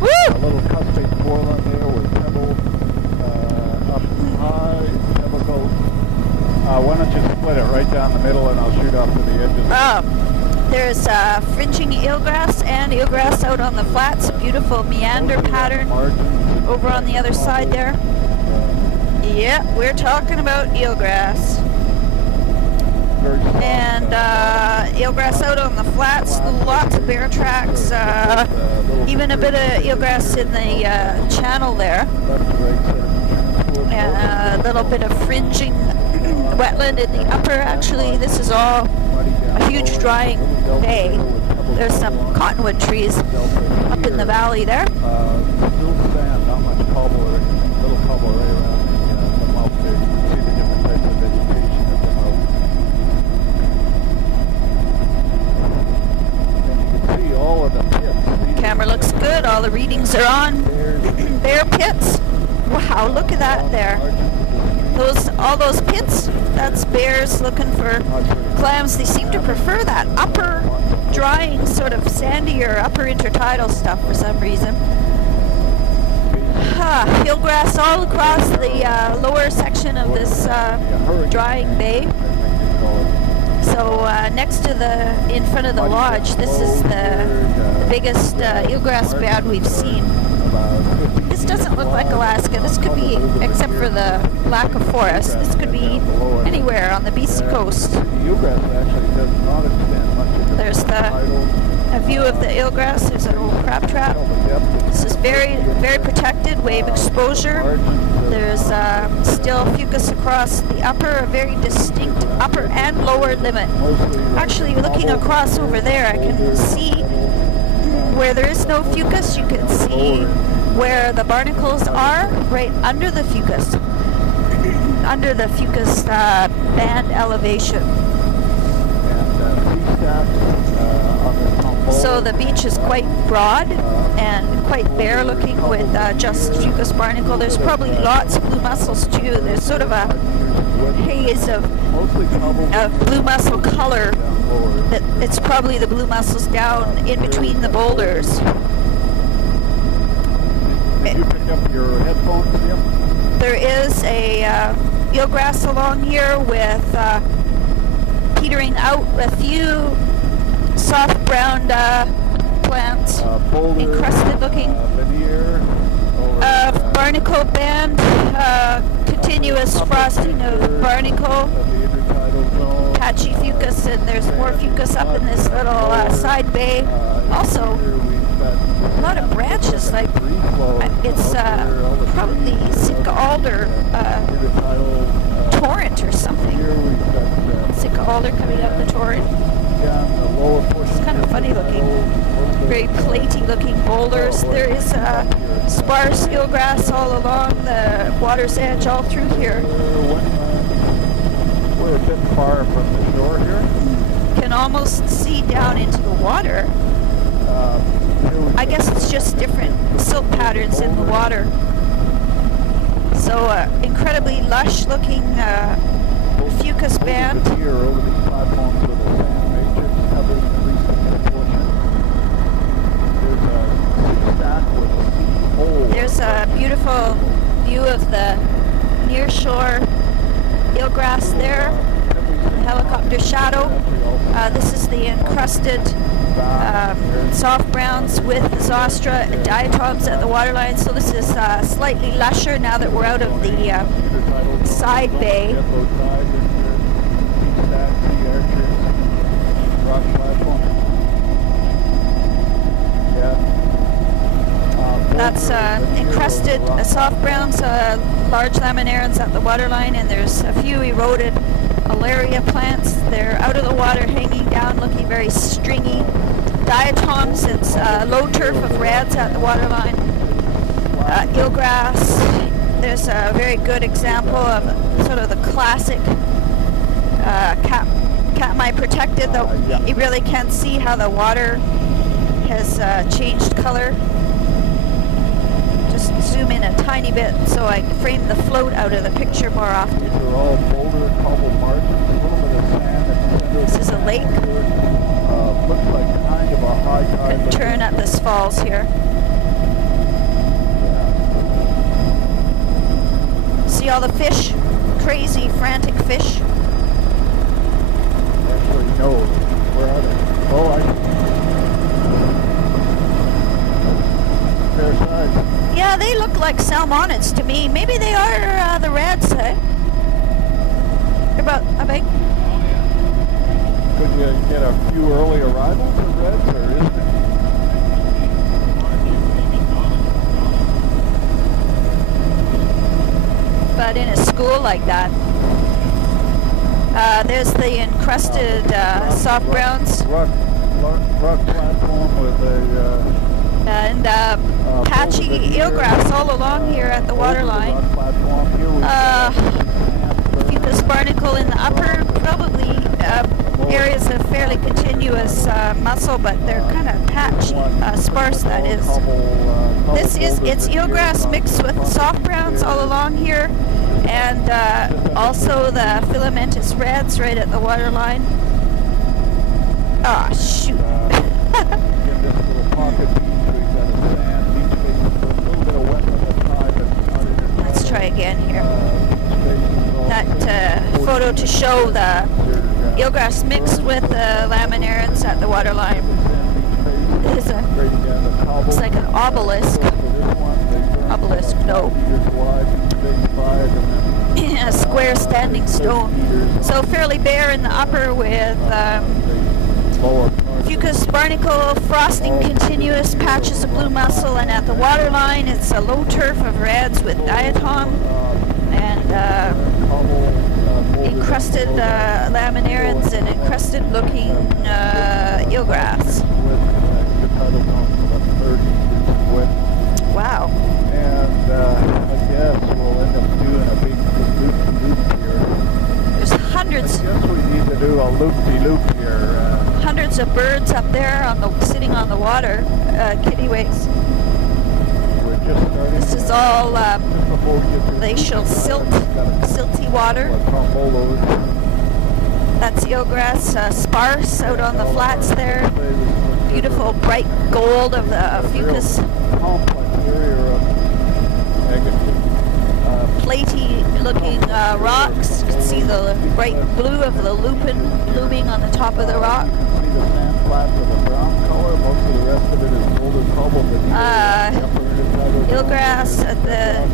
Woo! A little custom coral on there with pebble up high, pebble coat. Why don't you split it right down the middle and I'll shoot off to the edges. There's fringing eelgrass and eelgrass out on the flats. Beautiful meander pattern over on the other side there. Yeah, we're talking about eelgrass. And eelgrass out on the flats, lots of bear tracks, even a bit of eelgrass in the channel there. A little bit of fringing wetland in the upper. Actually, this is all a huge drying bay. There's some cottonwood trees up in the valley there. Still sand, not much cobble or anything, little cobble right around the mouth there. You can see the different types of vegetation at the mouth. And you can see all of the pits. Camera looks good, all the readings are on. Bear pits. Wow, look at that there. All those pits, that's bears looking for clams. They seem to prefer that upper drying sort of sandier upper intertidal stuff for some reason. Eelgrass all across the lower section of this drying bay. So next to in front of the lodge, this is the biggest eelgrass band we've seen. This doesn't look like Alaska. This could be, except for the lack of forest, this could be anywhere on the BC coast. There's a view of the eelgrass. There's an old crab trap. This is very, very protected, wave exposure. There's still fucus across the upper, a very distinct upper and lower limit. Actually, looking across over there, I can see where there is no fucus. You can see where the barnacles are, right under the fucus, band elevation. So the beach is quite broad and quite bare looking with just fucus barnacle. There's probably lots of blue mussels too. There's sort of a haze of blue mussel color. It's probably the blue mussels down in between the boulders. Did you pick up your headphones, Jim? There is a eelgrass along here with petering out a few soft brown plants, encrusted looking barnacle band, continuous frosting of barnacle, patchy fucus, and there's more fucus up in this little side bay. Also, a lot of branches, like it's probably Sitka alder torrent or something. Sitka alder coming up the torrent. It's kind of funny looking, very platy looking boulders. There is sparse eelgrass all along the water's edge all through here. We're a bit far from the shore here. Can almost see down into the water. I guess it's just different silt patterns in the water. So incredibly lush looking fucus band. There's a beautiful view of the near shore eelgrass there, the helicopter shadow. This is the encrusted soft browns with zostra and diatoms at the waterline. So this is slightly lusher now that we're out of the side bay. That's encrusted soft browns, large laminarans at the waterline, and there's a few eroded alaria plants. They're out of the water, hanging down, looking very stringy. Diatoms, it's low turf of reds at the waterline. Eelgrass, there's a very good example of sort of the classic Katmai protected, though you really can't see how the water has changed color. Just zoom in a tiny bit so I can frame the float out of the picture more often. These are all boulder and cobble margins, a little bit of sand. This is a lake. Looks like at this falls here. See all the fish? Crazy, frantic fish. Actually, no. Where are they? Oh, I see. Fair size. Yeah, they look like salmonids to me. Maybe they are the reds, eh? They're about how big? Could you get a few early arrivals of reds, or isn't it? But in a school like that. There's the encrusted soft browns. Rock platform with a... And patchy eelgrass all along here at the waterline. Fucus barnacle in the upper, probably areas of fairly continuous mussel, but they're kind of patchy, sparse that is. It's eelgrass mixed with soft browns all along here, and also the filamentous reds right at the waterline. Ah, shoot. Let's try again here. That photo to show the eelgrass mixed with the laminarans at the waterline. It looks like an obelisk. Obelisk, no. A square standing stone. So fairly bare in the upper with Fucus barnacle, frosting continuous patches of blue mussel, and at the waterline it's a low turf of reds with diatom and encrusted laminarans and encrusted looking eelgrass. Wow. And I guess we'll end up doing a big loop here. There's hundreds. I guess we need to do a loop-de-loop here. Hundreds of birds up there on the sitting on the water, kittiwakes. We're just starting. This is all glacial silty water. That's eelgrass, sparse out on the flats there. Beautiful bright gold of the Fucus. Platy looking rocks. You can see the bright blue of the lupin blooming on the top of the rock. See the sand flats of a brown color. Most of the rest of it is golden cobble. Eelgrass at the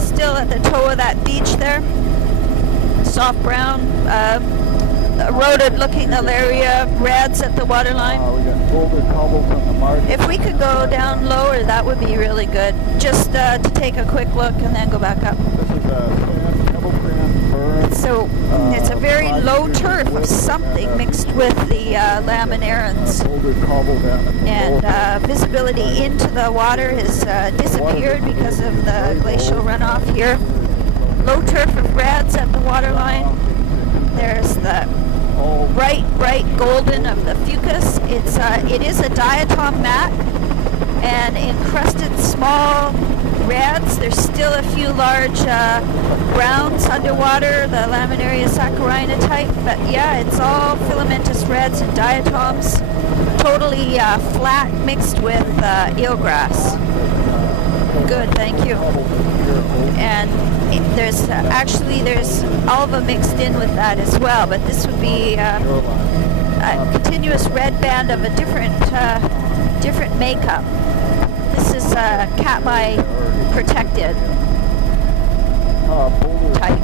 still at the toe of that beach there. Soft brown, eroded looking Alaria reds at the waterline. We got golden cobble from the margin. If we could go down lower, that would be really good. Just to take a quick look and then go back up. This is a pebble sand burn. So it's a very low turf of something mixed with the laminarans. Golden cobble down at the And visibility into the water has disappeared because of the glacial runoff here. Low turf of reds at the waterline. There's the bright golden of the Fucus. It is a diatom mat and encrusted small reds. There's still a few large browns underwater, the Laminaria saccharina type, but yeah, it's all filamentous reds and diatoms, totally flat mixed with eelgrass. Good, thank you. And there's alva mixed in with that as well, but this would be a continuous red band of a different makeup. This is catmai protected type.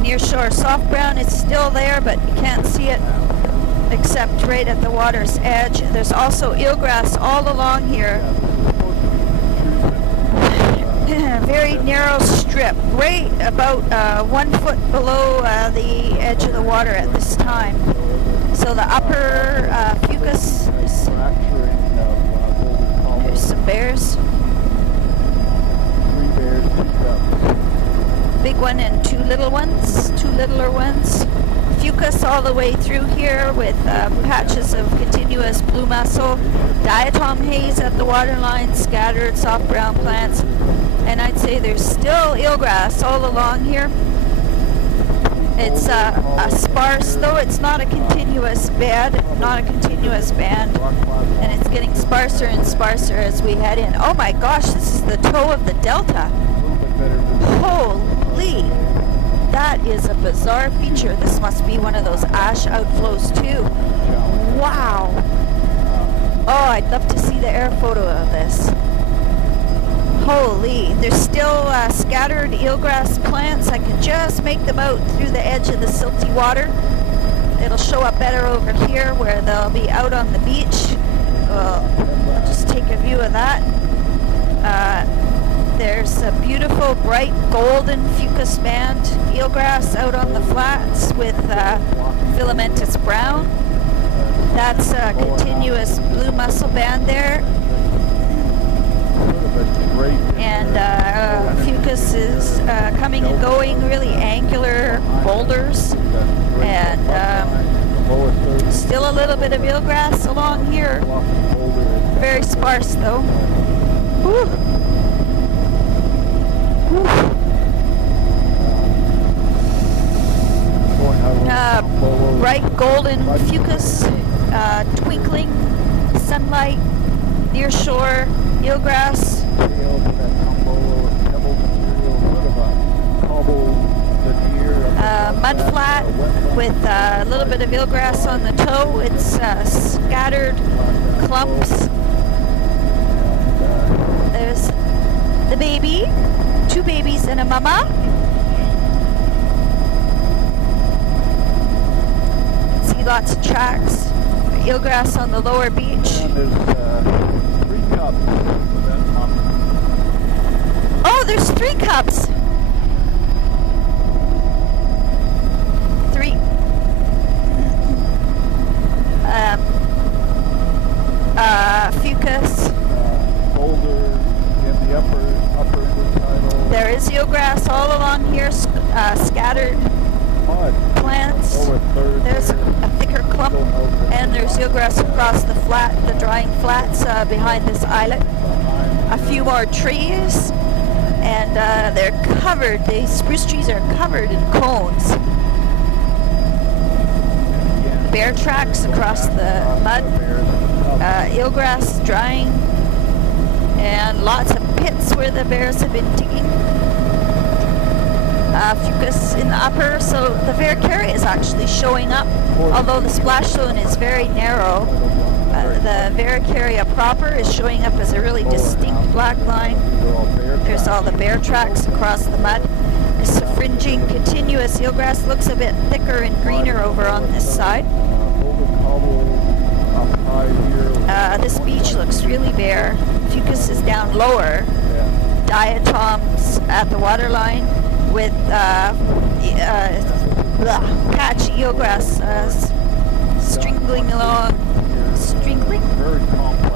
Near shore soft brown is still there, but you can't see it except right at the water's edge. There's also eelgrass all along here. Very narrow strip, right about 1 foot below the edge of the water at this time. So the upper Fucus, there's some bears. 3 bears, 2 cubs. Big one and 2 little ones, 2 littler ones. Fucus all the way through here with patches of continuous blue mussel, diatom haze at the waterline, scattered soft brown plants, and I'd say there's still eelgrass all along here. It's a sparse, though it's not a continuous bed, and it's getting sparser and sparser as we head in. Oh my gosh, this is the toe of the delta. Holy, that is a bizarre feature. This must be one of those ash outflows too. Wow. Oh, I'd love to see the air photo of this. Holy, there's still scattered eelgrass plants. I can just make them out through the edge of the silty water. It'll show up better over here where they'll be out on the beach. I'll just take a view of that. There's a beautiful bright golden fucus band eelgrass out on the flats with filamentous brown. That's a continuous blue mussel band there. And fucus is coming and going, really angular boulders, and still a little bit of eelgrass along here. Very sparse though. Whew. Bright golden fucus, twinkling sunlight, near shore eelgrass. Mud flat with a little bit of eelgrass on the toe. It's scattered clumps. There's the baby, 2 babies and a mama. See lots of tracks. Eelgrass on the lower beach. And there's 3 cups. Oh, there's 3 cups. 3. Fucus. Boulder in the upper tidal. There is eelgrass all along here, scattered Mud. plants. There's a thicker clump, and there's eelgrass across the flat, the drying flats behind this islet. A few more trees, and they're covered, the spruce trees are covered in cones. Bear tracks across the mud, eelgrass drying, and lots of pits where the bears have been digging. Fucus in the upper, so the Varicaria is actually showing up, although the splash zone is very narrow. The Varicaria proper is showing up as a really distinct black line. There's all the bear tracks across the mud. This fringing continuous eelgrass looks a bit thicker and greener over on this side. This beach looks really bare. Fucus is down lower. Diatoms at the waterline with patchy eelgrass stringling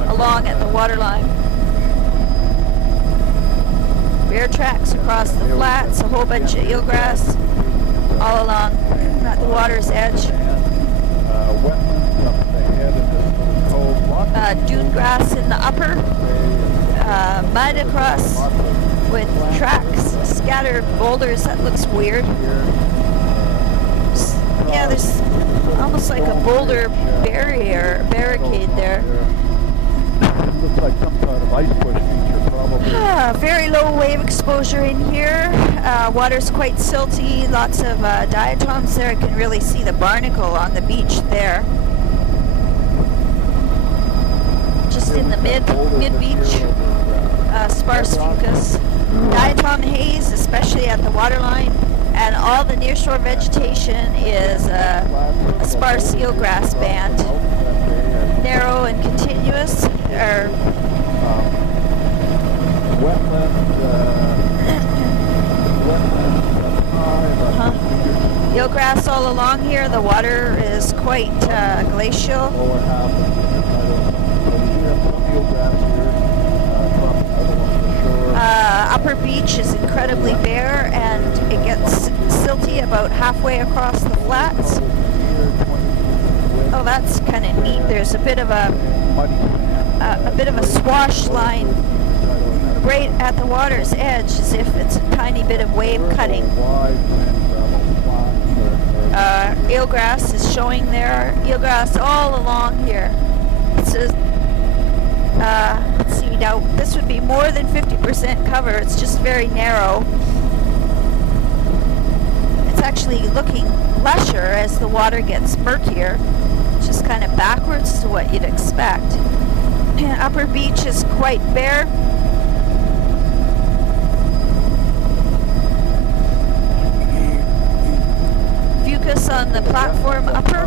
along at the waterline. Bear tracks across the flats, a whole bunch of eelgrass all along at the water's edge. Dune grass in the upper, mud across with tracks, scattered boulders. That looks weird. Yeah, there's almost like a boulder barricade there. Looks like some kind of ice push feature, probably. Very low wave exposure in here. Water's quite silty. Lots of diatoms there. I can really see the barnacle on the beach there. Just in the mid-beach. Sparse fucus. Diatom haze, especially at the waterline. And all the nearshore vegetation is a sparse eelgrass band. Narrow and continuous, or eelgrass all along here. The water is quite glacial. Upper beach is incredibly bare, and it gets silty about halfway across the flats. Oh, that's kind of neat. There's a bit of a swash line right at the water's edge, as if it's a tiny bit of wave cutting. eelgrass is showing there. Eelgrass all along here. This is, let's see, now this would be more than 50% cover. It's just very narrow. It's actually looking lusher as the water gets murkier. It's just kind of backwards to what you'd expect. And Upper Beach is quite bare. Fucus on the platform upper.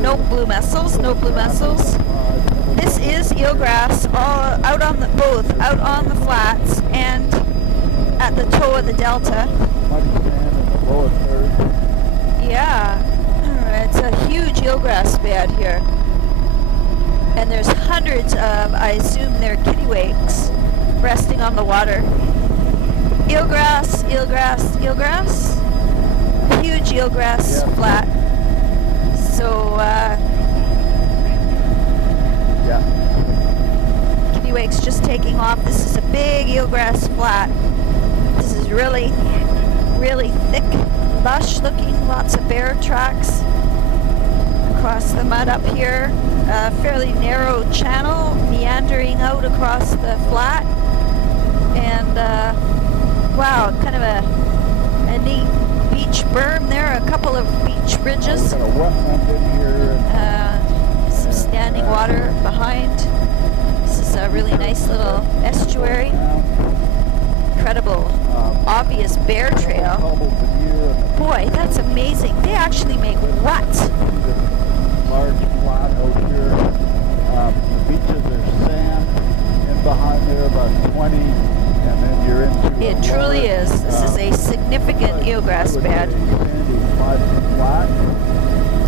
No blue mussels, no blue mussels. This is eelgrass all out on the out on the flats and at the toe of the delta. Yeah, it's a huge eelgrass bed here, and there's hundreds of, I assume they're kittiwakes, resting on the water. Eelgrass, eelgrass, eelgrass. Huge eelgrass flat. So, kittiwakes just taking off. This is a big eelgrass flat. This is really, really thick, lush looking, lots of bear tracks across the mud up here. A fairly narrow channel meandering out across the flat. And, wow, kind of a neat beach berm there, a couple of beach bridges. Some standing water behind. This is a really nice little estuary. Incredible, obvious bear trail. Boy, that's amazing. They actually make what? Large flat out here. The beaches are sand, and behind there about 20, and then you're into. It truly is. This is a significant eelgrass bed.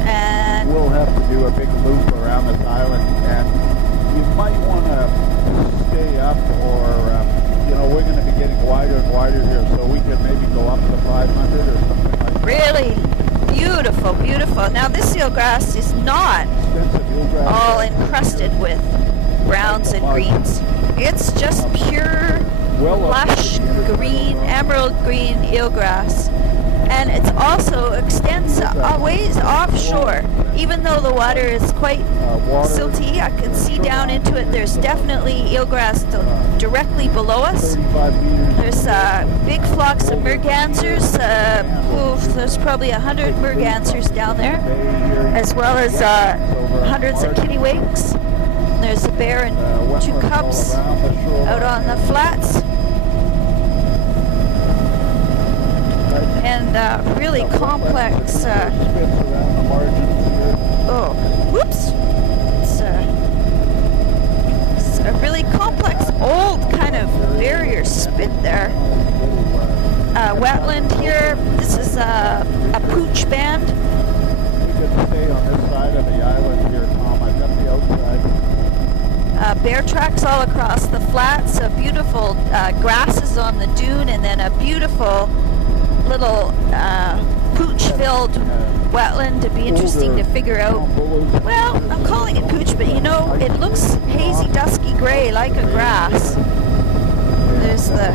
And we'll have to do a big loop around this island, and you might want to stay up, or you know, we're going to be getting wider and wider here, so we could maybe go up to 500 or something like that. Really beautiful, beautiful. Now this eelgrass is not all encrusted with browns and greens. It's just pure lush green, emerald green eelgrass. And it also extends a ways offshore. Even though the water is quite silty, I can see down into it. There's definitely eelgrass directly below us. There's big flocks of mergansers. There's probably 100 mergansers down there, as well as hundreds of kittiwakes. There's a bear and 2 cubs out on the flats. And really complex. Oh, whoops! It's a really complex, old kind of barrier spit there. Wetland here. This is a pooch band. We could stay on this side of the island here, Tom. I've got the outside. Bear tracks all across the flats. Beautiful grasses on the dune, and then a beautiful little pooch-filled wetland. To be interesting to figure out. Well, I'm calling it pooch, but you know, it looks hazy, dusky gray like a grass. There's the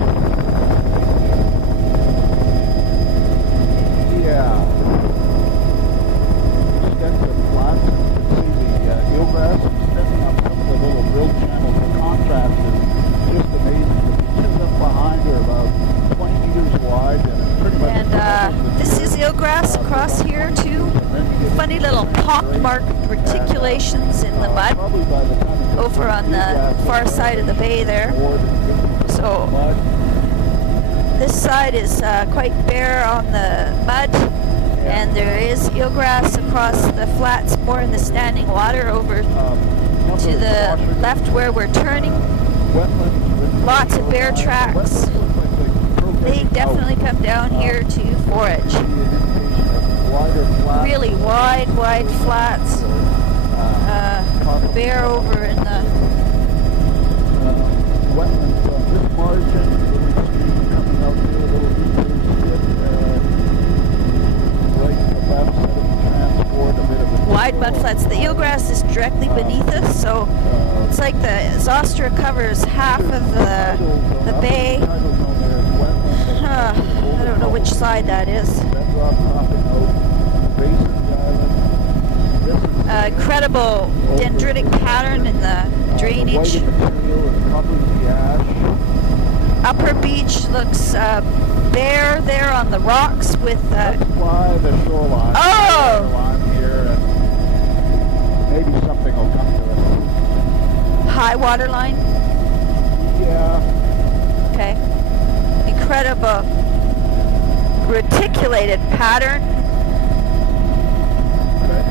extensive flats. You can see the eelgrass extending up some of the little rill channels. The contrast is just amazing. The beaches up behind are about 20 meters wide, and pretty much. And this is eelgrass across here too. Funny little pock-marked reticulations in the mud over on the far side of the bay there. So this side is quite bare on the mud, and there is eelgrass across the flats, more in the standing water over to the left where we're turning. Lots of bear tracks. They definitely come down here to forage. Really wide flats. Bear over in the wetlands on this margin. Coming out here a little right to the left, set of transport, a bit of a wide mudflats. The eelgrass is directly beneath us, so it's like the Zostra covers half of the bay. I don't know which side that is. Bedrock cropping out, base of the island. This is Incredible dendritic pattern in the drainage. The white material is covering the ash. Upper beach looks bare there on the rocks with. Let's fly the shoreline. Oh! Shoreline here, and maybe something will come to us. High water line. Yeah. Okay. Incredible reticulated pattern. Okay.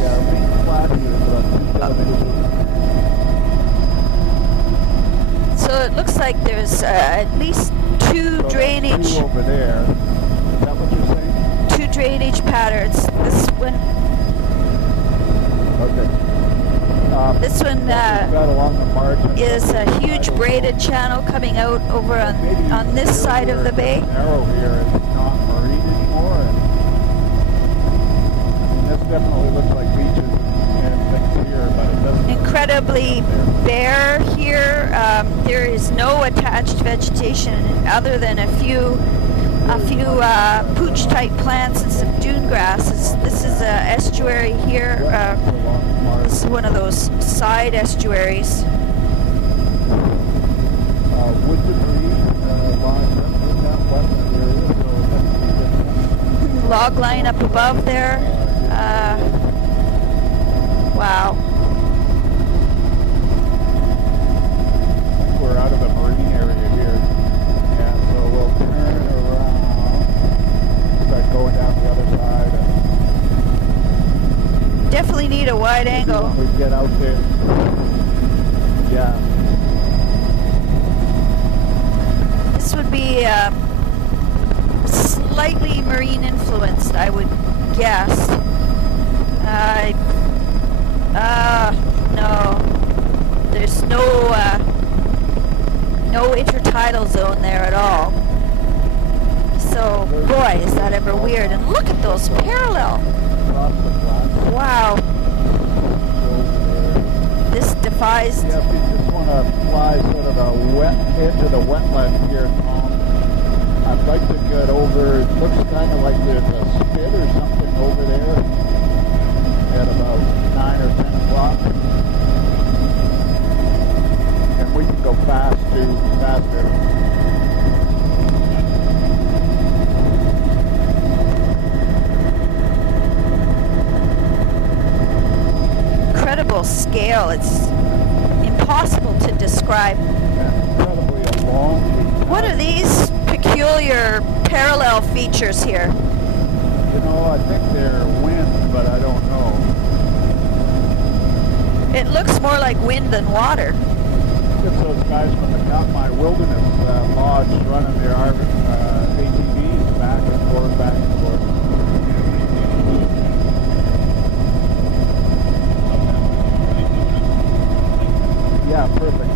Yeah, our main flat here is about 2 kilometers. So it looks like there's at least two So drainage. that's 2 over there. Is that what you're saying? Two drainage patterns. This one. Okay. This one we've got along the margin is a huge tidal braided zone. channel coming out over Maybe on this side of the bay. This arrow here is not marine anymore. And this definitely looks like beaches and things here, but it doesn't. Incredibly bare here. There is no attached vegetation other than a few pooch type plants and some dune grasses. This is a estuary here. This is one of those side estuaries. Wood debris lines up in that wetland area, so definitely Log line up above there. Wow. we're out of the marine area here. Yeah, so we'll turn around, start going down the other side. And Definitely need a wide angle. when we get out there, yeah, This would be slightly marine influenced, I would guess. No. There's no intertidal zone there at all. So, boy, is that ever weird. And look at those parallel. across the flats Wow. over there. This defies. Yeah, if you just want to fly sort of a edge of the wetland here, Tom, I'd like to get over, it looks kind of like there's a spit or something over there at about 9 or 10 o'clock. And we can go faster. Incredible scale. It's impossible to describe. Incredibly long. What are these peculiar parallel features here? You know, I think they're wind, but I don't know. It looks more like wind than water. It's those guys from the Katmai Wilderness Lodge running their ATVs back and forth, back and forth. Yeah, perfect.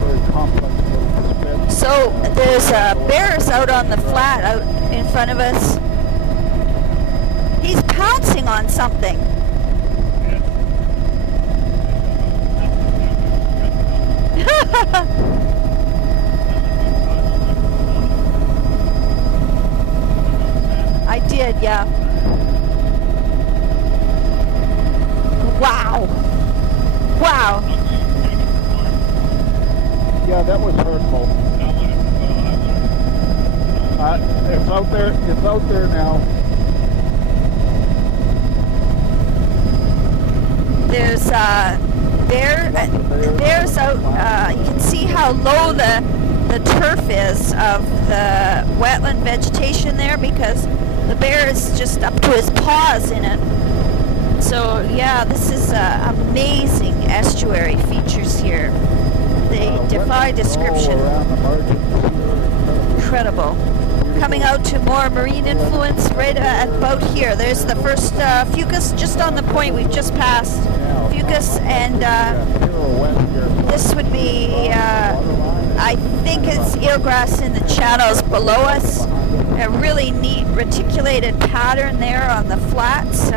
Very complex little spit. So there's bears out on the flat out in front of us. He's pouncing on something. I did, yeah. Wow. Wow. Yeah, that was hurtful. It's out there. It's out there now. There's bears out. You can see how low the turf is of the wetland vegetation there because the bear is just up to his paws in it. So yeah, this is amazing estuary features here. They defy description. Incredible. Coming out to more marine influence right about here. There's the first Fucus just on the point we've just passed. Fucus, and this would be, I think it's eelgrass in the channels below us. A really neat reticulated pattern there on the flats.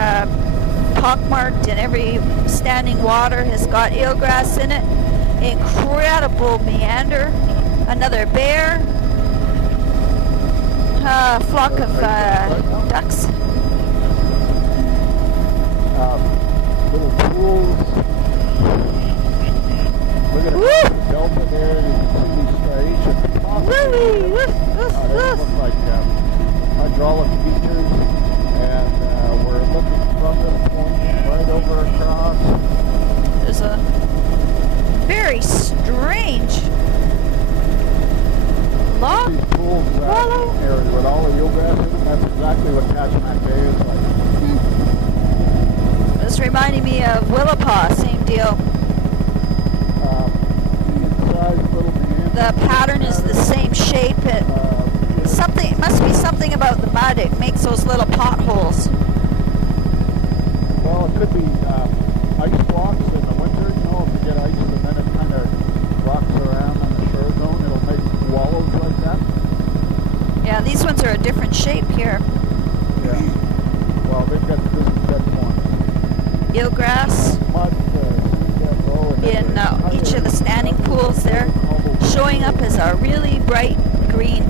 Pockmarked, and every standing water has got eelgrass in it. Incredible meander. Another bear. flock of ducks. Little pools. Look at the delta there. You can see these striations. They look like hydraulic features. And we're looking from this point right over across. There's a very strange log pools area with all the eelgrass in them. That's exactly what Kachemak Bay is like. This reminding me of Willapa, same deal. The pattern is the same shape. It must be something about the mud. It makes those little potholes. Well, it could be ice blocks in the winter. You know, if you get ice and then it kind of rocks around on the shore zone, it'll make wallows like that. Yeah, these ones are a different shape here. Yeah. Well, they've got this dead one. Eelgrass in each of the standing pools there, showing up as a really bright green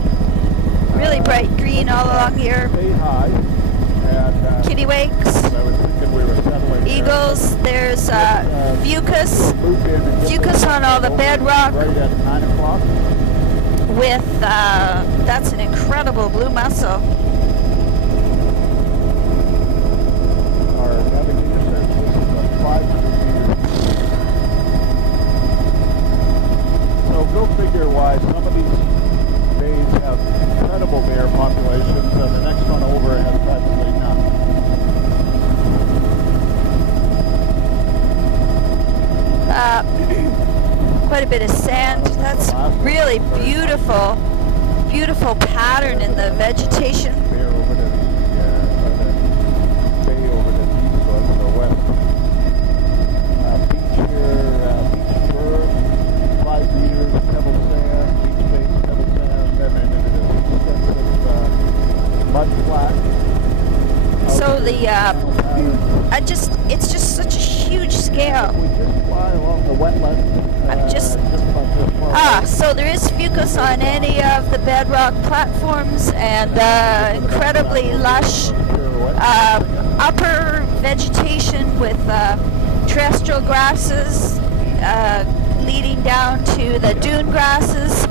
all along here. Kittiwakes, eagles, there's fucus on all the bedrock with, that's an incredible blue mussel. Go figure why some of these bays have incredible bear populations and the next one over has practically none. Quite a bit of sand. That's really beautiful, beautiful pattern in the vegetation. Bear over the bay over the east or the west. Beach here, beach fir. 5 meters, pebble sand, beach base, pebble sand, then into this extensive mud flat. So it's just such a huge scale. We just fly along the wetland. So there is fucus on any of the bedrock platforms and incredibly lush upper vegetation with terrestrial grasses leading down to the dune grasses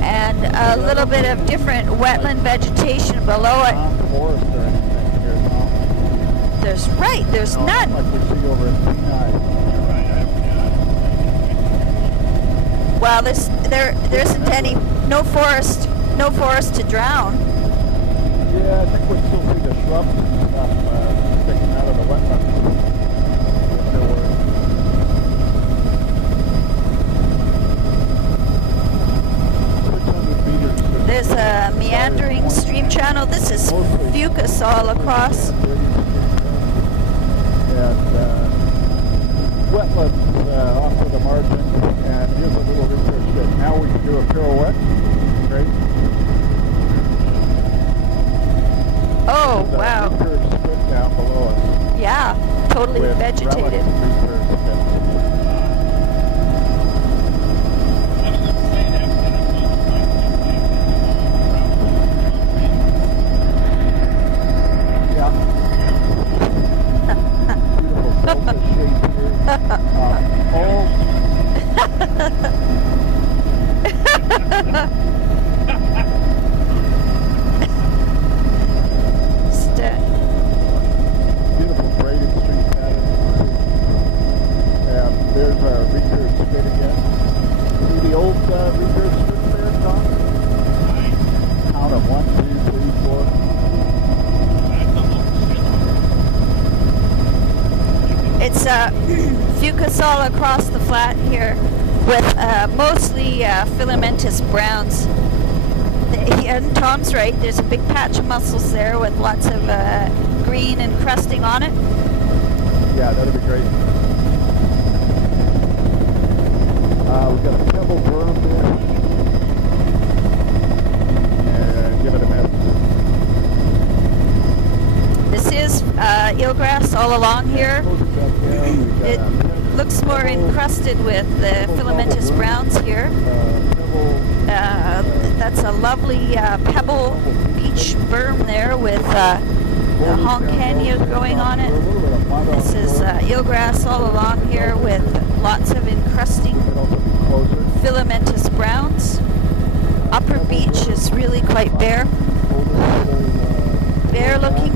and a little bit of different wetland vegetation below it. There's none. Well, there isn't any, no forest to drown. Yeah, I think we'd still see the shrubs and stuff sticking out of the wetlands. There's a meandering stream channel. This is fucus all across. And wetlands off to the margin. And here's a little research that now we can do a pirouette. Great. Oh, wow. Curve split down below us. Yeah, totally vegetated. Beautiful braided street pattern. And there's our recurve spit again. See the old recurve spit there, Tom? Count them. 1, 2, 3, 4. It's fucus all across the flat here with mostly filamentous browns. And Tom's right, there's a big patch of mussels there with lots of green encrusting on it. Yeah, that'd be great. We've got a pebble berm there. And give it a minute. This is eelgrass all along here. It looks more encrusted with the filamentous browns here. That's a lovely pebble beach beach berm there with the Honkania growing on it. This is eelgrass all along here with lots of encrusting filamentous browns. Upper beach is really quite bare looking.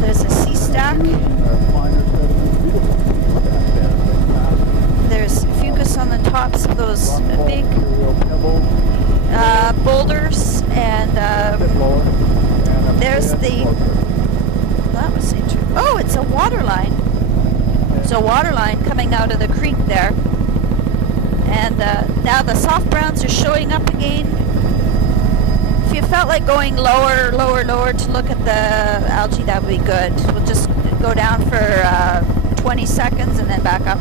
There's a sea stack. There's fucus on the tops of those big boulders, and there's the, that was interesting. Oh, it's a water line. There's a water line coming out of the creek there. And now the soft browns are showing up again. If you felt like going lower to look at the algae, that would be good. We'll just go down for 20 seconds and then back up.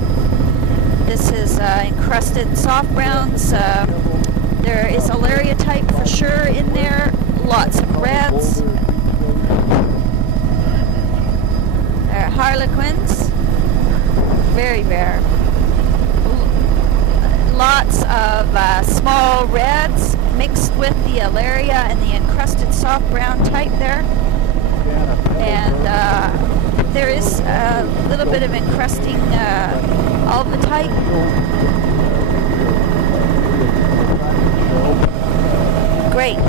This is encrusted soft browns. There is Alaria type for sure in there. Lots of reds. There are harlequins. Very bare. Lots of small reds mixed with the Alaria and the encrusted soft brown type there. And there is a little bit of encrusting alvatite. Great.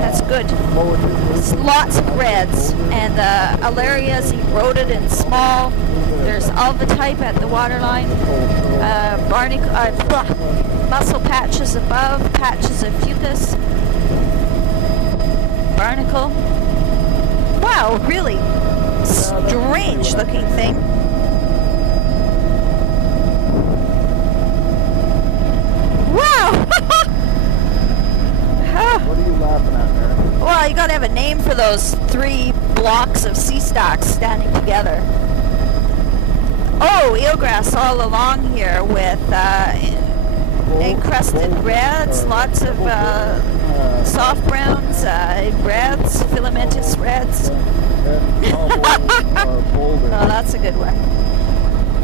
That's good. Lots of reds, and the Alaria is eroded and small. There's alvatite at the waterline. Mussel patches above, patches of fucus. Barnacle. Wow, really strange looking thing. Wow! What are you laughing at, Mary? Well, you gotta have a name for those 3 blocks of sea stocks standing together. Oh, eelgrass all along here with encrusted reds, lots of soft browns, reds, filamentous reds. Oh, that's a good one.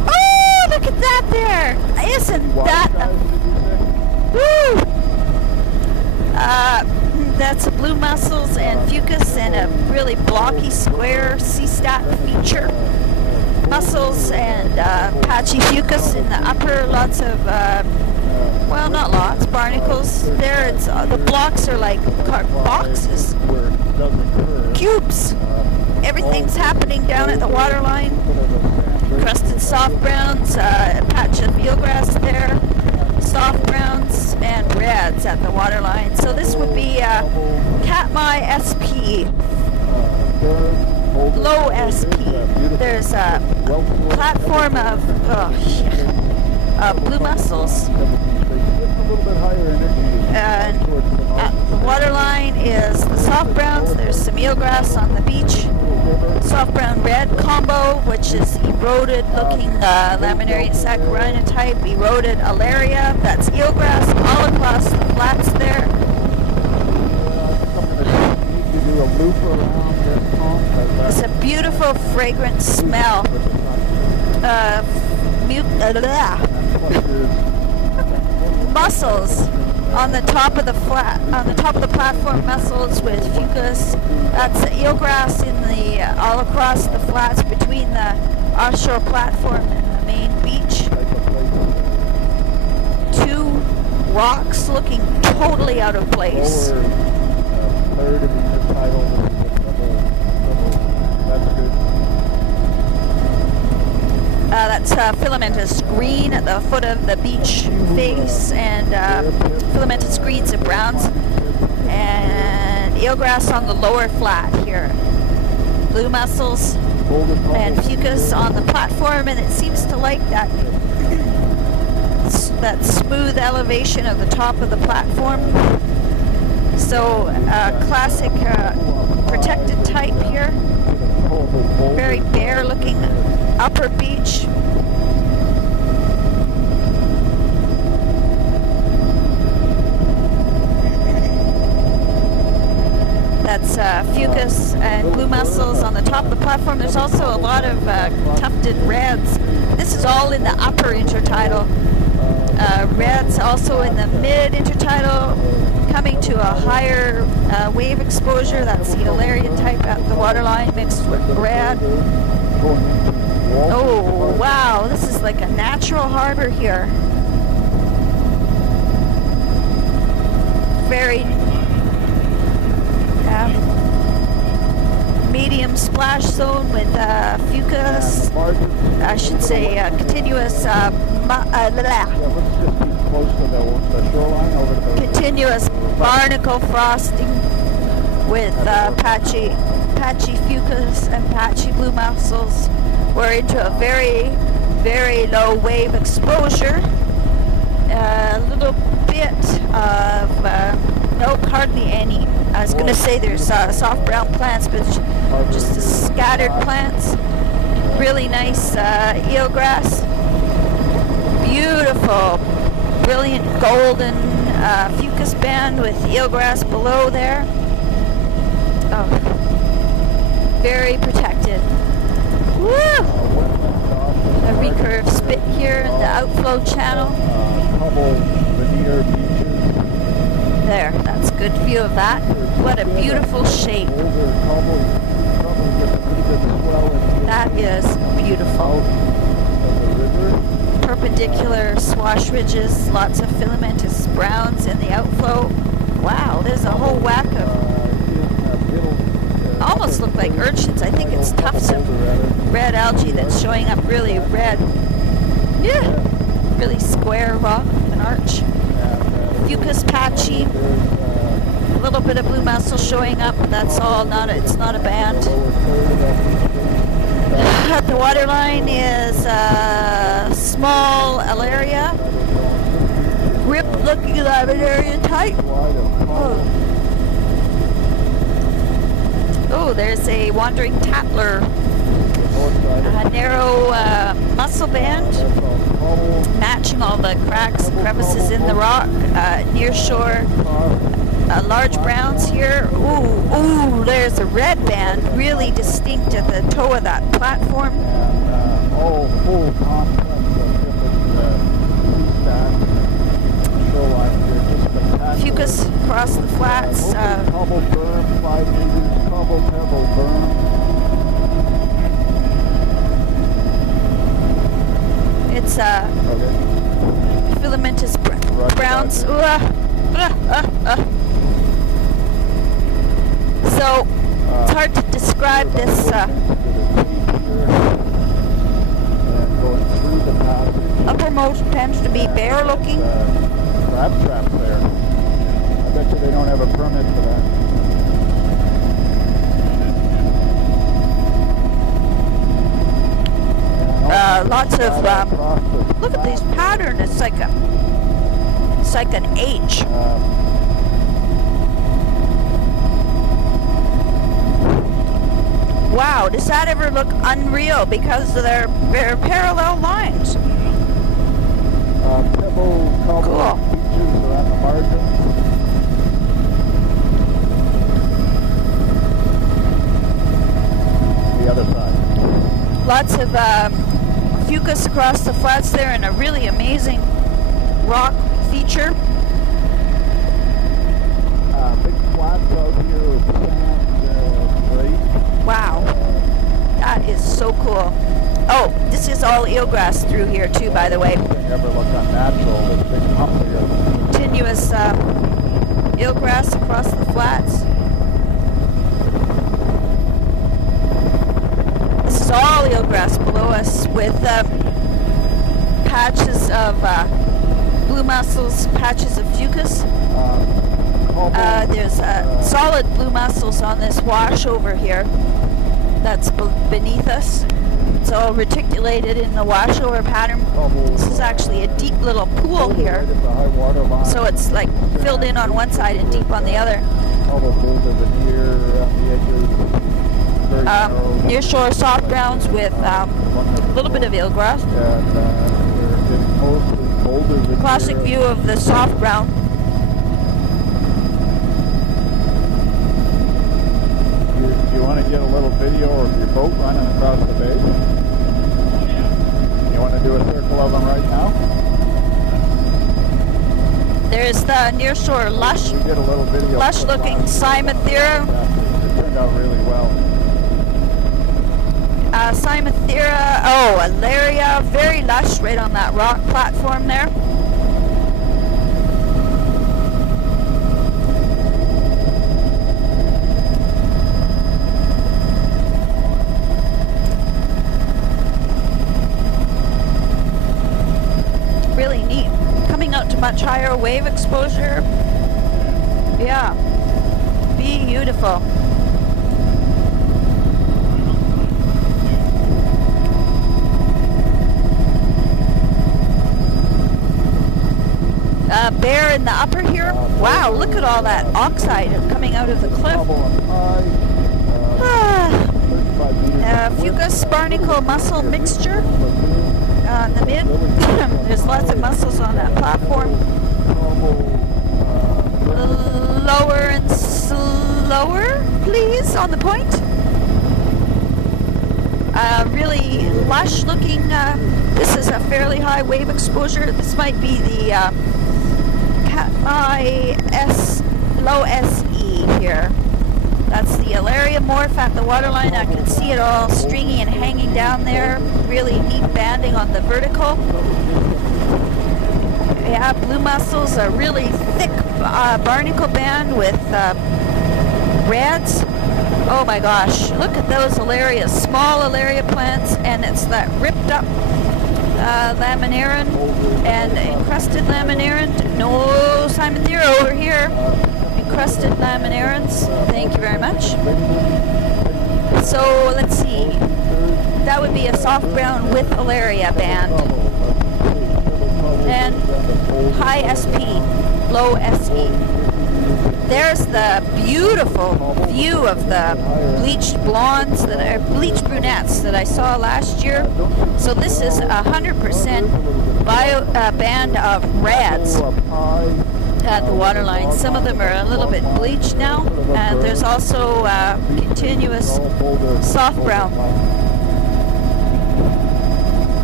Oh, look at that there! Isn't that woo! That's blue mussels and fucus and a really blocky square sea stack feature. Mussels and patchy fucus in the upper, lots of, well, not lots, barnacles. There, it's the blocks are like boxes, cubes. Everything's happening down at the waterline. Crusted soft browns, a patch of eelgrass there, soft browns and reds at the waterline. So this would be Katmai SP, low SP. There's a platform of blue mussels. And the waterline is the soft browns. There's some eelgrass on the beach. Soft brown red combo, which is eroded looking laminarian saccharina type, eroded Alaria. That's eelgrass all across the flats there. It's a beautiful fragrant smell. Mussels on the top of the platform, mussels with fucus. That's eelgrass in the all across the flats between the offshore platform and the main beach. 2 rocks looking totally out of place. Third of the title. That's good. That's filamentous green at the foot of the beach face, and filamentous greens and browns, and eelgrass on the lower flat here. Blue mussels and fucus on the platform, and it seems to like that smooth elevation of the top of the platform. So classic protected type here. Very bare looking upper beach. That's fucus and blue mussels on the top of the platform. There's also a lot of tufted reds. This is all in the upper intertidal. Reds also in the mid intertidal coming to a higher wave exposure. That's the Illyrian type at the waterline mixed with red. Oh, wow, this is like a natural harbor here. Very medium splash zone with fucus, I should say continuous continuous barnacle frosting with patchy fucus and patchy blue mussels. We're into a very, very low wave exposure. A little bit of, nope, hardly any. I was going to say there's soft brown plants, but just scattered plants. Really nice eelgrass. Beautiful, brilliant golden fucus band with eelgrass below there. Oh, very protected. Woo! A recurve spit here in the outflow channel. There, that's a good view of that. What a beautiful shape. That is beautiful. Perpendicular swash ridges, lots of filamentous browns in the outflow. Wow, there's a whole whack of, almost look like urchins. I think it's tufts of red algae that's showing up really red. Yeah, really square rock with an arch. Fucus patchy, a little bit of blue mussel showing up, but that's all. It's not a band. At the waterline is a small Ilaria, grip-looking laminaria type. Oh, there's a wandering tattler, a narrow mussel band, matching all the cracks and crevices in the rock. Near shore, large browns here. Ooh, there's a red band, really distinct at the toe of that platform. Fucus across the flats. Cobble berm, 5 meters, cobble pebble berm. It's filamentous browns. So it's hard to describe this. Uppermost tends to be bare looking. Crab traps there. I bet you they don't have a permit for that. Lots of look at this pattern. It's like an H. Wow, does that ever look unreal because of their parallel lines? Pebble, cobble features around the margins. The other side. Lots of fucus across the flats there, and a really amazing rock feature. Big flats out here with sand, great. Wow, that is so cool. Oh, this is all eelgrass through here too, by the way. Never looked unnatural, this big hump here. Continuous eelgrass across the flats. This is all eelgrass below us with patches of blue mussels, patches of fucus. There's solid blue mussels on this wash over here that's beneath us. It's all reticulated in the washover pattern. This is actually a deep little pool here. So it's like filled in on one side and deep on the other. Near shore soft browns with a little bit of eelgrass. Classic view of the soft brown. You want to get a little video of your boat running across the bay? You want to do a circle of them right now? There's the nearshore lush, We did a little video. lush-looking Cymathera. It turned out really well. Cymathera, oh, Alaria, very lush right on that rock platform there. Really neat. Coming out to much higher wave exposure. Yeah, beautiful. Bear in the upper here. Wow, look at all that oxide coming out of the cliff. Fucus barnacle mussel mixture in the mid. There's lots of mussels on that platform. Lower and slower, please, on the point. Really lush looking. This is a fairly high wave exposure. This might be the low SE here. That's the Alaria morph at the waterline. I can see it all stringy and hanging down there. Really neat banding on the vertical. Yeah, blue mussels, a really thick barnacle band with reds. Oh my gosh, look at those Alaria, small Alaria plants, and it's that ripped up laminarin and encrusted laminarin. No Cymathera over here. Encrusted laminarins. Thank you very much. So let's see. That would be a soft brown with Alaria band. And high SP, low SE. There's the beautiful view of the bleached blondes, that are bleached brunettes that I saw last year. So this is 100% band of reds at the waterline. Some of them are a little bit bleached now, and there's also continuous soft brown.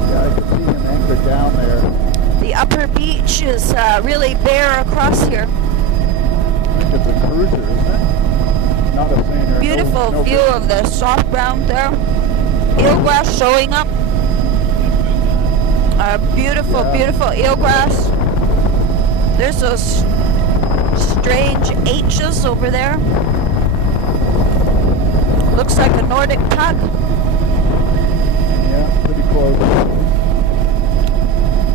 Yeah, I can see him anchored down there. The upper beach is really bare across here. I think it's a cruiser, isn't it? Not a seiner. Beautiful view of the soft brown there. Eelgrass showing up. Beautiful, beautiful eelgrass. There's those strange H's over there. Looks like a Nordic tug. Yeah, pretty close.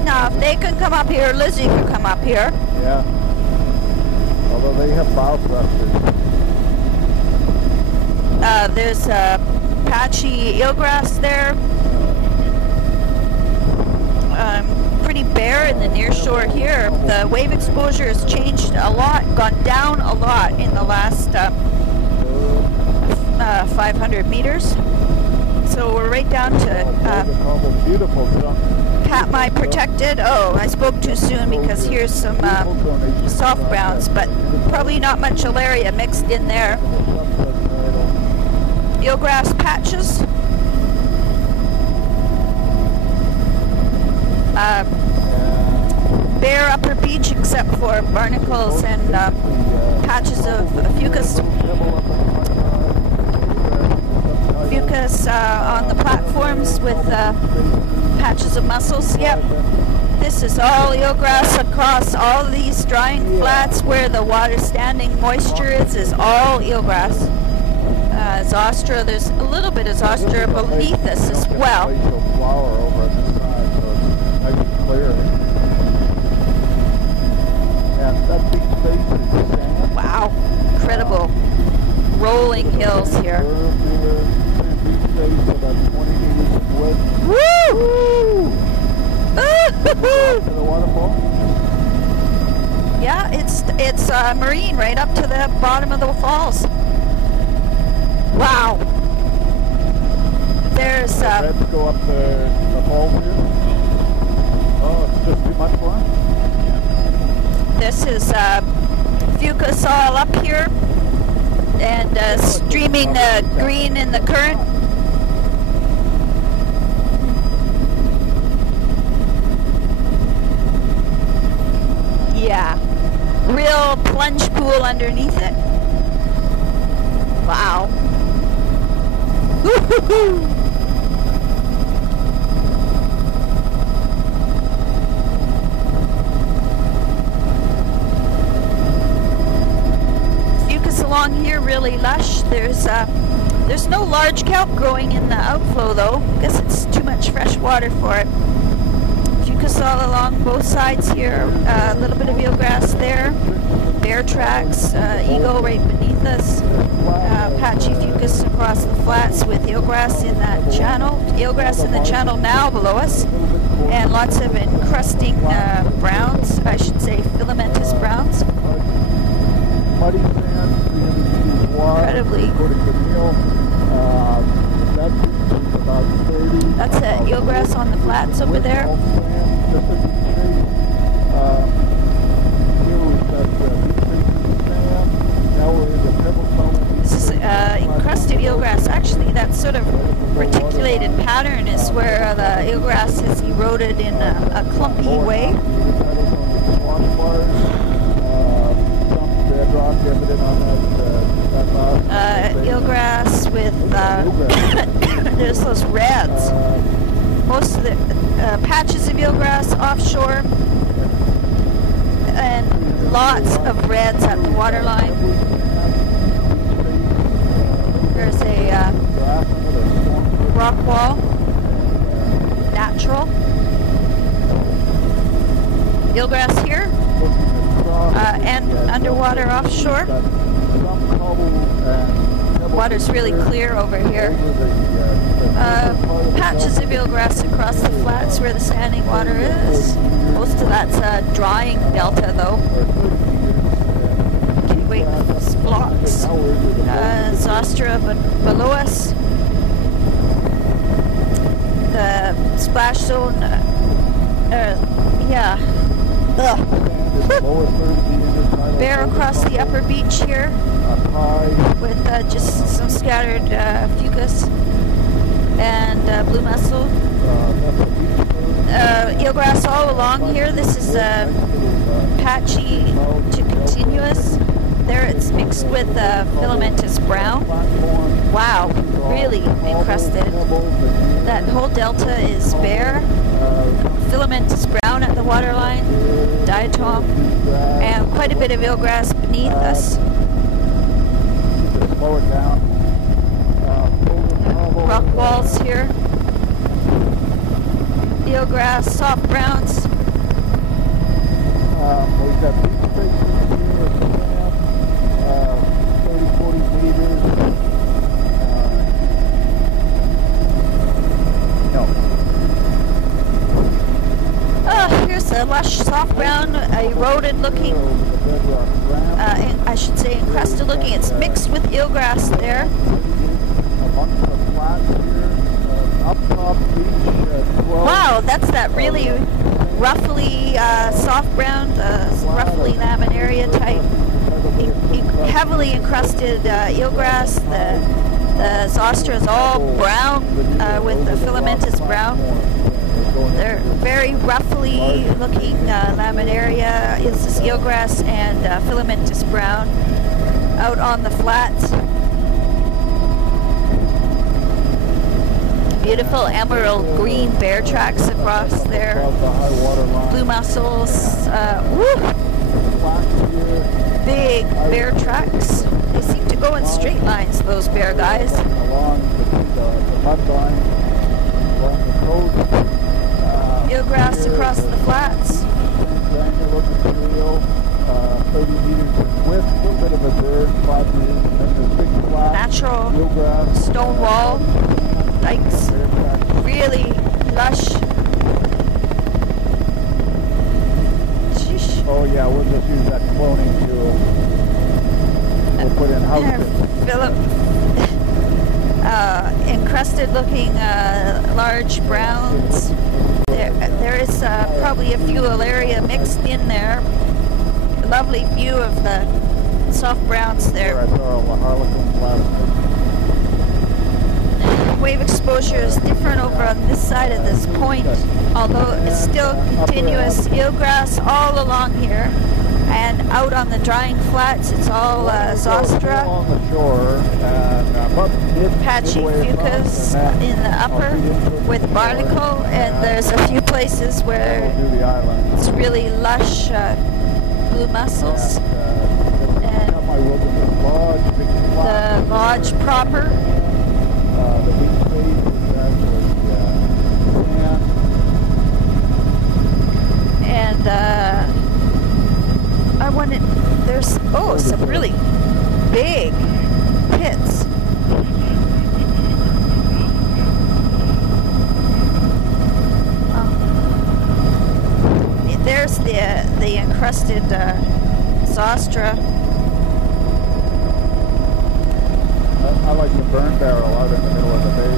Now, if they can come up here, Lizzie can come up here. Yeah. Although they have bow thrusters. There's a patchy eelgrass there. Pretty bare in the near shore here. The wave exposure has changed a lot, gone down a lot in the last 500 meters. So we're right down to Katmai protected. Oh, I spoke too soon because here's some soft browns, but probably not much Alaria mixed in there. Eelgrass patches. Bare upper beach except for barnacles and patches of fucus. Fucus on the platforms with patches of mussels. Yep. This is all eelgrass across all these drying flats where the water standing moisture is all eelgrass. Zostra, there's a little bit of Zostra beneath us as well. Wow, incredible rolling hills here. Woo! Yeah, it's marine right up to the bottom of the falls. Wow. There's Let's go up the falls here. Oh, it's just too much fun. This is fucus all up here and streaming green in the current. Yeah, real plunge pool underneath it. Wow. Woo-hoo-hoo. Fucus along here really lush. There's no large kelp growing in the outflow though. I guess it's too much fresh water for it. Fucus all along both sides here. A little bit of eelgrass there. Bear tracks, eagle right beneath us. Patchy fucus across the flats with eelgrass in that channel. Eelgrass in the channel now below us. And lots of encrusting browns, I should say filamentous browns. Incredibly. That's the eelgrass on the flats over there. This is encrusted eelgrass. Actually, that sort of reticulated pattern is where the eelgrass has eroded in a clumpy way. Eelgrass with there's those reds. Most of the patches of eelgrass offshore, and lots of reds at the waterline. There's a rock wall, natural. Eelgrass here, and underwater offshore. Water's really clear over here. Patches of eelgrass across the flats where the standing water is. Most of that's drying delta though. Can't wait for those blocks. Zostera below us. The splash zone, yeah. Bear across the upper beach here with just some scattered fucus and blue mussel. Eelgrass all along here. This is patchy to continuous. There it's mixed with filamentous brown. Wow, really encrusted. That whole delta is bare. Filamentous brown at the waterline, diatom, and quite a bit of eelgrass beneath us. Slow it down. Rock walls here. Eelgrass, soft browns. We've got beach spaces here, 30, 40 meters. Here's a lush, soft brown, eroded looking, I should say encrusted looking. It's mixed with eelgrass there. Wow, that's that really roughly soft brown, roughly laminaria type, heavily encrusted eelgrass. The zostera is all brown with the filamentous brown. They're very roughly looking laminaria is this eelgrass and filamentous brown out on the flats. Beautiful emerald green bear tracks across there. Blue mussels. Big bear tracks. They seem to go in straight lines, those bear guys. Along the mud line, along the coast. Eelgrass across the flats. Material, 30 meters in width, a little bit of a bird, 5 meters, and then there's big flat. Natural stone wall, dikes, really lush. Sheesh. Oh yeah, we'll just use that cloning tool. We'll put in houses. Encrusted looking large browns. There is probably a few alaria mixed in there. Lovely view of the soft browns there. Wave exposure is different over on this side of this point, although it's still continuous. Eelgrass all along here. And out on the drying flats, it's all Zostra, along the shore, and patchy fucus in the upper with barnacle, and there's a few places where it's really lush blue mussels. And the lodge proper. The beach face is actually sand. And I wanted, there's, some really big pits. There's the encrusted Zostra. I like the burn barrel out in the middle of the bay.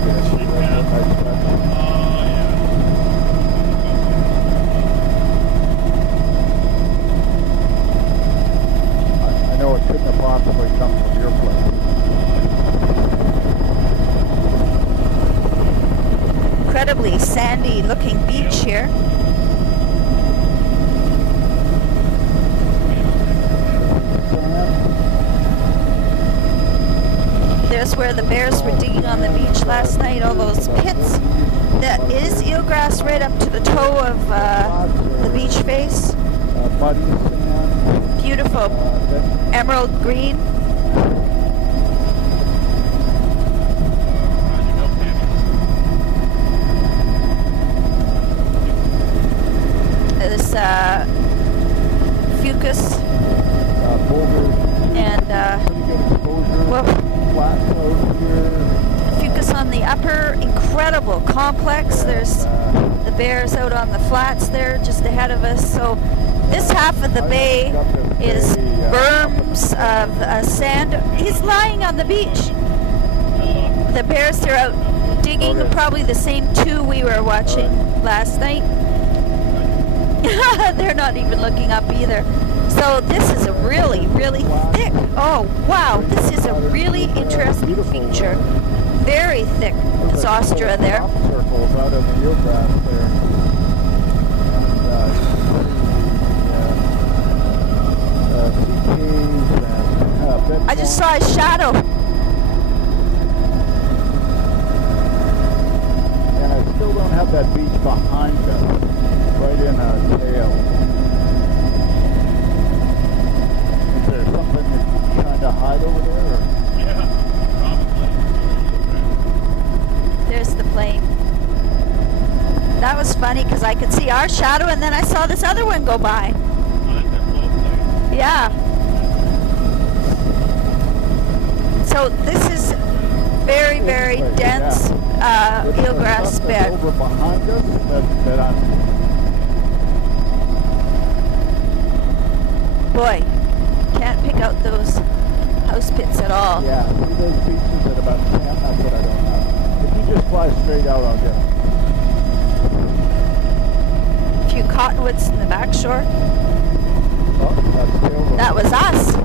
I know it couldn't have possibly come from your place. Incredibly sandy looking beach here. There's where the bears were digging on the beach last night, all those pits. That is eelgrass right up to the toe of the beach face. Beautiful emerald green. There's fucus and fucus on the upper, incredible complex. There's the bears out on the flats there just ahead of us. So this half of the bay is berms of sand. He's lying on the beach. The bears, they're out digging, probably the same two we were watching last night. They're not even looking up either. So this is a really, really thick, oh wow, this is a really interesting feature. Very thick Zostra there. Circles out of the eelgrass there. And, I just saw his shadow. And I still don't have that beach behind us, right in our tail. Is there something that's trying to hide over there? Or? Yeah, probably. There's the plane. That was funny because I could see our shadow and then I saw this other one go by. Oh, that's their float plane. Yeah. So this is very, very dense eelgrass bed. Over behind us that I'm... Boy, can't pick out those house pits at all. Yeah, see those beaches at about 10? That's what I don't know. If you just fly straight out, I'll get them. A few cottonwoods in the back shore. Oh, that's still That was us.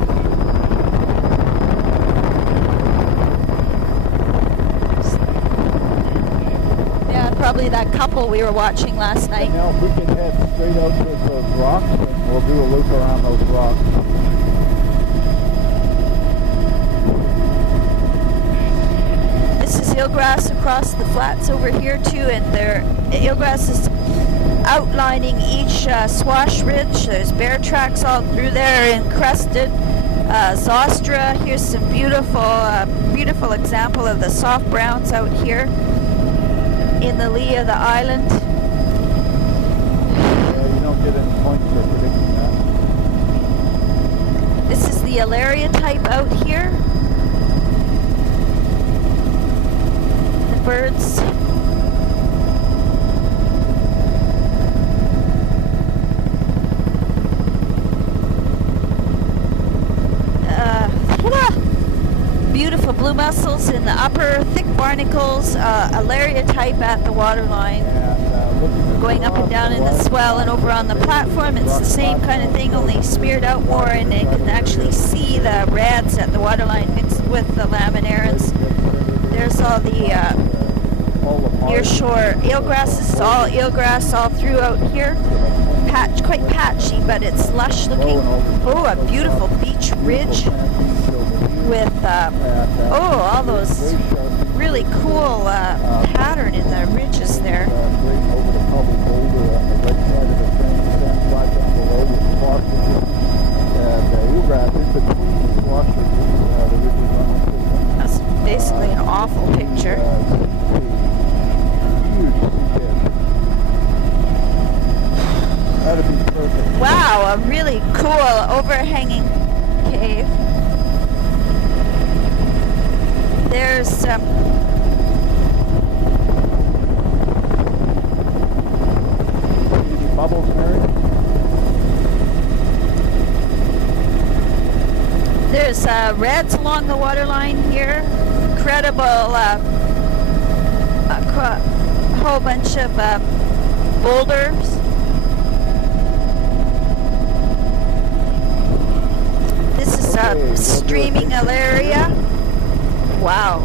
Yeah, probably that couple we were watching last night. And now if we can head straight out towards those rocks, and we'll do a loop around those rocks. This is eelgrass across the flats over here too, and eelgrass is outlining each swash ridge. There's bear tracks all through there, encrusted. Zostra, here's some beautiful example of the soft browns out here in the lee of the island. Yeah, you don't get any points for predicting that. This is the Alaria type out here. The birds. Beautiful blue mussels in the upper, thick barnacles, Alaria type at the waterline. And, Going up and down in the swell, and over on the platform it's the same kind of thing, only smeared out more, and you can actually see the reds at the waterline mixed with the laminarans. There's all the all the near margins shore of the eelgrass. This is all eelgrass all throughout here. Quite patchy, but it's lush looking. Oh, a beautiful beach ridge with all those really cool pattern in the ridges there. That's basically an awful picture. That'd be perfect. Wow, a really cool overhanging cave. There's See any bubbles, Mary? there's reds along the waterline here. Incredible whole bunch of boulders. This is Okay, a we'll do a streaming picture area. Wow.